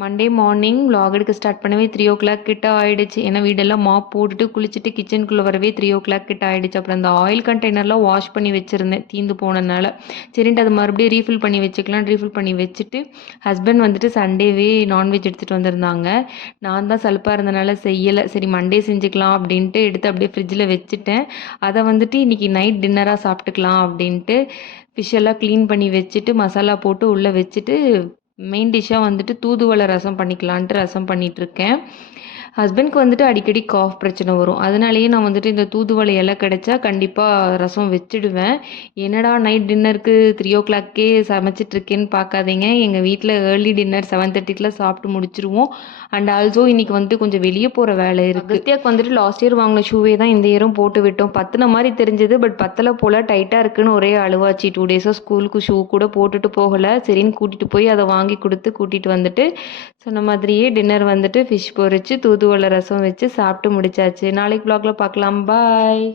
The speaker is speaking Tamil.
மண்டே மார்னிங் vlog எடுக்க ஸ்டார்ட் பண்ணவே 3 கிட்ட ஆயிடுச்சு. ஏன்னா வீடெல்லாம் மாப் போட்டுட்டு குளிச்சுட்டு கிச்சனுக்குள்ளே வரவே 3 கிட்ட ஆயிடுச்சு. அப்புறம் அந்த ஆயில் கண்டெய்னர்லாம் வாஷ் பண்ணி வச்சுருந்தேன் தீந்து போனதுனால. சரின்ட்டு அது மறுபடியும் ரீஃபில் பண்ணி வச்சுக்கலாம் ரீஃபில் பண்ணி வச்சுட்டு ஹஸ்பண்ட் வந்துட்டு சண்டேவே நான்வெஜ் எடுத்துகிட்டு வந்திருந்தாங்க. நான் தான் சலுப்பாக இருந்தனால செய்யலை. சரி மண்டே செஞ்சுக்கலாம் அப்படின்ட்டு எடுத்து அப்படியே ஃப்ரிட்ஜில் வச்சுட்டேன். அதை வந்துட்டு இன்றைக்கி நைட் டின்னராக சாப்பிட்டுக்கலாம் அப்படின்ட்டு ஃபிஷ் எல்லாம் க்ளீன் பண்ணி வச்சுட்டு மசாலா போட்டு உள்ளே வச்சுட்டு மெயின் டிஷ்ஷாக வந்துட்டு தூதுவளை ரசம் பண்ணிக்கலான்ட்டு ரசம் பண்ணிகிட்ருக்கேன். ஹஸ்பண்ட்க்கு வந்துட்டு அடிக்கடி காஃப் பிரச்சனை வரும். அதனாலேயே நான் வந்துட்டு இந்த தூதுவளை இலை கிடைச்சா கண்டிப்பாக ரசம் வச்சுடுவேன். என்னடா நைட் டின்னருக்கு 3 சமைச்சிட்ருக்கேன்னு பார்க்காதீங்க. எங்கள் வீட்டில் ஏர்லி டின்னர் 7:30 சாப்பிட்டு முடிச்சிருவோம். அண்ட் ஆல்சோ இன்றைக்கி வந்துட்டு கொஞ்சம் வெளியே போகிற வேலை இருக்குது. அகஸ்தியாவுக்கு வந்துட்டு லாஸ்ட் இயர் வாங்கின ஷூவே தான் இந்த இயரும் போட்டு விட்டோம். பத்தின மாதிரி தெரிஞ்சது, பட் பத்தலை போல் டைட்டாக இருக்குன்னு ஒரே அழுவாச்சு. 2 டேஸாக ஸ்கூலுக்கு ஷூ கூட போட்டுட்டு போகலை. சரின்னு கூட்டிகிட்டு போய் அதை வாங்கி கொடுத்து கூட்டிகிட்டு வந்துட்டு சொன்ன மாதிரியே டின்னர் வந்துட்டு ஃபிஷ் பொரிச்சு தூதுவளை ரசம் வச்சு சாப்பிட்டு முடிச்சாச்சு. நாளைக்கு vlogல பார்க்கலாம். பாய்.